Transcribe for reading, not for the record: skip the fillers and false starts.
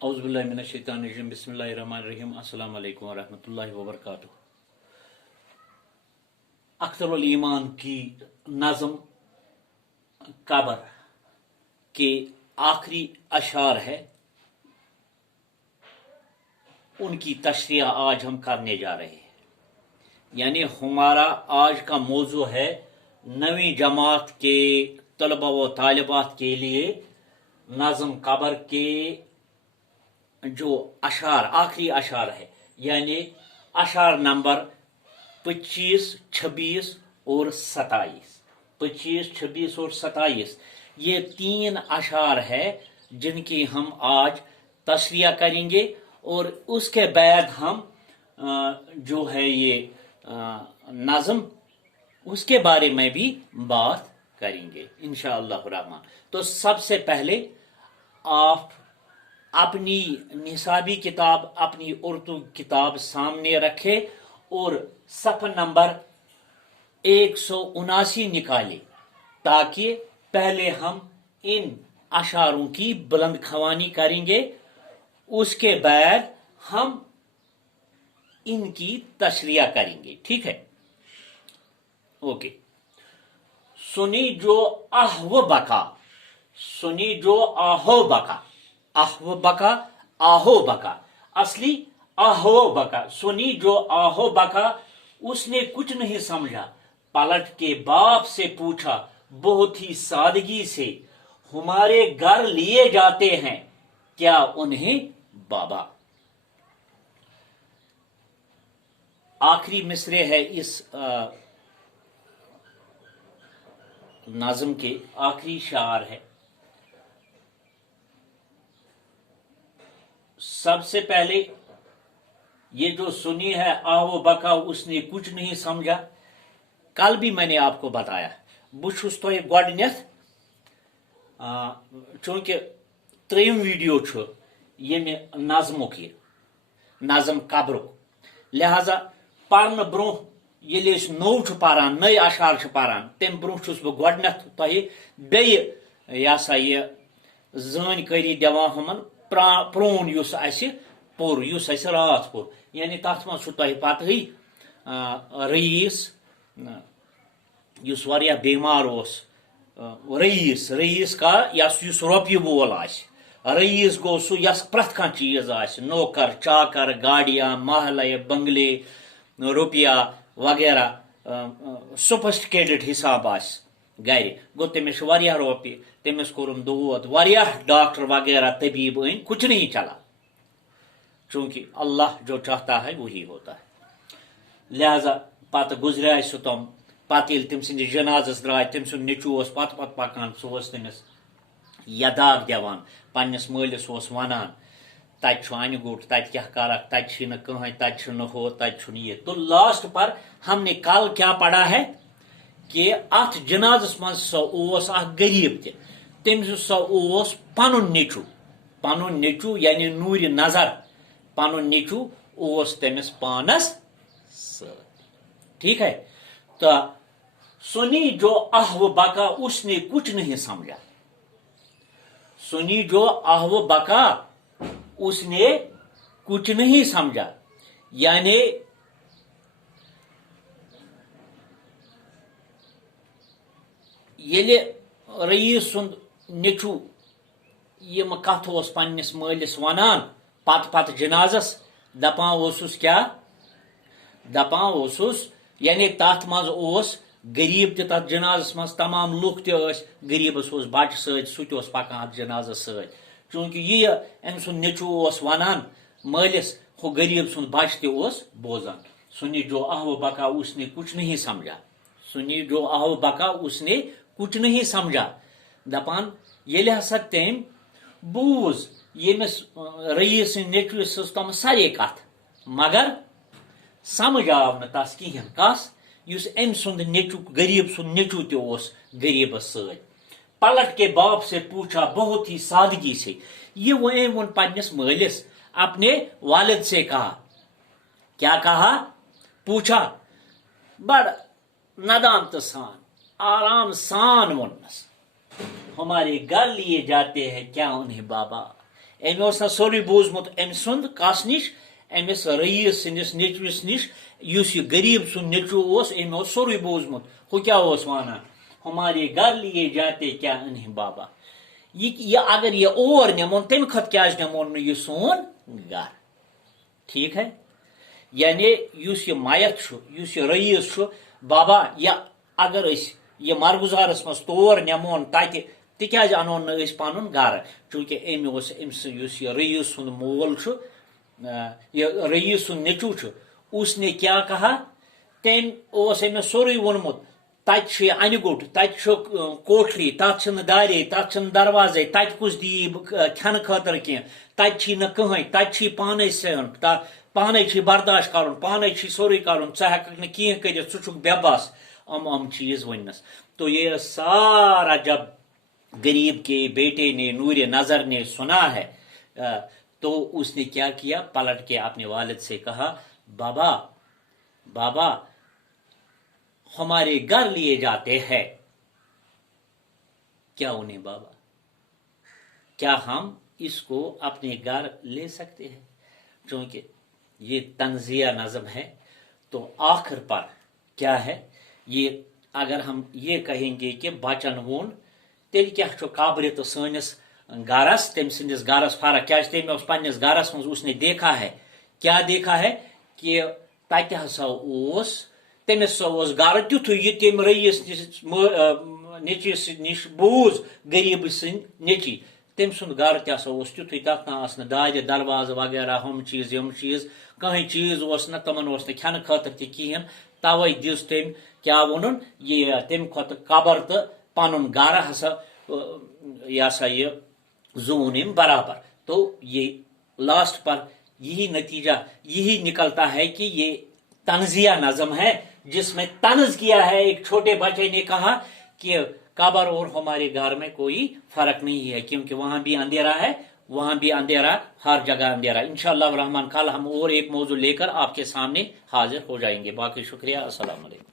औज़ुबिल्लाहि मिनश्शैतानिर्रजीम बिस्मिल्लाहिर्रहमानिर्रहीम अस्सलाम वालेकुम वरहमतुल्लाहि वबरकातुहू। अख्तरुल ईमान की नज़म कबर के आखिरी अशार है, उनकी तशरीह आज हम करने जा रहे हैं। यानी हमारा आज का मौजू है नवीं जमात के तलबा व तालिबात के लिए नज़म कबर के जो अशार आखिरी अशार है, यानी अशार नंबर 25, 26 और 27। 25, 26 और 27 ये 3 अशार है जिनकी हम आज तशरीह करेंगे और उसके बाद हम जो है ये नज़म उसके बारे में भी बात करेंगे इंशाअल्लाह रहमान। तो सबसे पहले आप अपनी निसाबी किताब, अपनी उर्दू किताब सामने रखें और सफ़ा नंबर 179 निकालें, ताकि पहले हम इन अशारों की बुलंद खवानी करेंगे, उसके बाद हम इनकी तशरीह करेंगे। ठीक है, ओके। सुनी जो आहव बका, सुनी जो आहो बका, आहव बका, आहो बका, असली आहो बका। सुनी जो आहो बका, उसने कुछ नहीं समझा, पलट के बाप से पूछा बहुत ही सादगी से, हमारे घर लिए जाते हैं क्या उन्हें बाबा। आखिरी मिसरे है इस नाज़म के, आखिरी शार है। सबसे पहले ये जो सुनी है आहो बका, उसने कुछ नहीं समझा, कल भी मैंने आपको बताया। बुशुस तो गोडनेथ चूंकि 3 वीडियो छु ये में नज़मुक ये नज़म कब्रुक, लिहाजा पढ़ने ब्रोह ये नौ पारान, नई अशार पारान, तम ब्रोह छुस बह गोडनेथ तह बे सा ये जानकारी दिवान हमन प्रोन युस अस पोर, युस अस रात पोर, यानी तथ मज तह पत रईस युस वारिया बीमार ओस, रईस रईस का युस रोपये वोल आस, रईस गो सु यस प्रथ कह चीज आस, नौकर चाकर, गाड़ियां, महल, बंगले, रुपया वगैरह सोफिस्टिकेटेड हिसाब आस गर गो, तमिस वारिया रोपये, तमिस कोरुम दोद, वारिया डॉक्टर वगैरह तबीब अन, कुछ नहीं चला, चूंकि अल्लाह जो चाहता है वही होता है। लिहाजा पत गुजर सह तम, पत ये तम सद जनाजस द्राय, तम सुन निचू पत पत पकान, सह तमिस यदाग दिवान, पन्नस मालिस वनान तत अन गुट, तत क्या करक, तत कहीं, तत हो, तत ये। तो लास्ट पर हमने कल क्या पढ़ा है कि अत जनाजस मज सह गरीब तमिस सह पनुन नेचू, पनुन नेचू यानी नूर नजर, पनुन नेचू तमिस पानस स। ठीक है, तो सुनी जो आहव बका, उसने कुछ नहीं समझा। सुनी जो आहव बका, उसने कुछ नहीं समझा, यानी ये रईस सुंद नेचू यम कथ पन्नस मालिस वनान पत पत जनाजस, दपान ओसुस क्या, दपान ओसुस यानी तथ मज गरीब तथ जनाजस मज, तमाम लुक गरीबस बच सह पकान जनाजस सत, चूंकि ये अम सुन नेचू वनान मालिस, हो गरीब सुन बच बोजान। सुनी जो आहव बका, उसने कुछ नहीं समझा, सुनी जो आहव बका, उसने कुछ नहीं समझा, दपान ये हसा तम बूज यमिस रईस नेचुस तम सारे कथ, मगर समझ आव न तस कहें कस युस अम सुंद नेचू, गरीब सुंद नेचू तोस गरीबस सत। पलट के बाप से पूछा बहुत ही सादगी से, ये वो पन्नस मालिस अपने वालिद से कहा, क्या कहा, पूछा बड़ नदामत सान, आराम सान वनस, हमारे घर लिए जाते हैं क्या उन्हें बाबा। نا سوری بوزمت ام سند کس نش امس رئیس سندس نیچوس نش اس یہ غریب سن نیچو ام سوری بوزمت ہو کیا وانا ہمارے گھر لیے جاتے کیا انہیں بابا یہ اگر یہ اور نمون تم خط کیا نمون یہ سون گھر ٹھیک ہے یعنی اس یہ میت اس یہ رئیس بابا یا اگر یہ مرگزارس مز تور نمون تتہ تکیاز انون نہ پن گھر چونکہ اس یہ رئیس سند مول یہ رئیس سند نیچو اس نے کیا کہا تم امس سوری وونمت تت ان گٹ تت کوٹری تت دارے تت دروازے تت کس دی کھین خاطر کی تت کہیں تت پانے سہن پانے برداشت کرن پانے سوری کرن ژٕ ہیٚککھ نہٕ کینٛہہ کٔرِتھ ژٕ چھُکھ بے بس ام چیز وننس تو یہ سارا جب غریب کے بیٹے نے نور نظر نے سنا ہے تو اس نے کیا کیا پلٹ کے اپنے والد سے کہا بابا بابا ہمارے گھر لیے جاتے ہیں کیا انہیں بابا کیا ہم اس کو اپنے گھر لے سکتے ہیں چونکہ یہ تنزیہ نظم ہے تو آخر پر کیا ہے یہ اگر ہم یہ کہیں گے کہ بچن وون تیل کیا قابر تو سنس گرس تم سندس گرس فرق کیا تم پنس گرس مز اس نے دیکھا ہے کیا دیکھا ہے کہ تتہ ہسا تمس سا گر تیتھے یہ تم رئیس نیچوس نش بوز غریب سن نیچی تم سند گر تسا تیتھے تک نہ دارِ دروازٕ وغیرہ ہم چیز یم چیز کہیں چیز نا تمن کھین خاطر تہ کہین توے دس تم کیا ون یہ تم کھت قبر تو پن گر ہسا یہ سا یہ زون برابر تو یہ لاسٹ پر یہی نتیجہ یہی نکلتا ہے کہ یہ تنزیہ نظم ہے جس میں طنز کیا ہے ایک چھوٹے بچے نے کہا کہ قبر اور ہمارے گھر میں کوئی فرق نہیں ہے کیونکہ وہاں بھی اندھیرا ہے وہاں بھی اندھیرا ہر جگہ اندھیرا انشاءاللہ الرحمن کل ہم اور ایک موضوع لے کر آپ کے سامنے حاضر ہو جائیں گے باقی شکریہ السلام علیکم